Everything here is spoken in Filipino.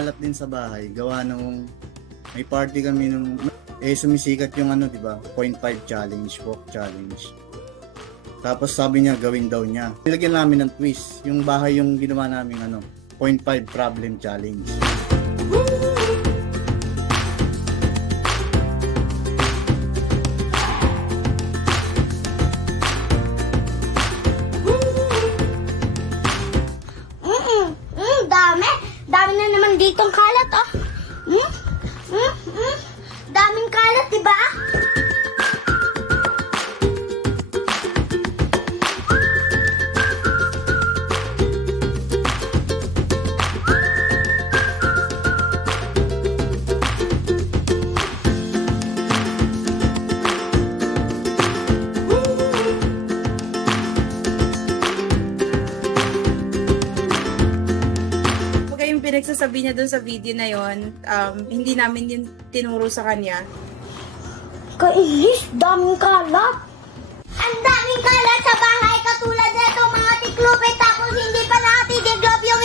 kalat din sa bahay. Gawa nung may party kami nung sumisikat yung ano, 'di ba? 0.5 challenge, walk challenge. Tapos sabi niya gawin daw niya. Nilagyan namin ng twist. Yung bahay yung ginawa namin ano, 0.5 problem challenge. Dami na naman ditong kalat, oh. Daming kalat, diba? Pinagsasabi niya doon sa video na yon, hindi namin yun tinuro sa kanya. Kainis, daming kalat. Ang daming kalat sa bahay katulad nito mga tiklupit tapos hindi pa nakatideglove yung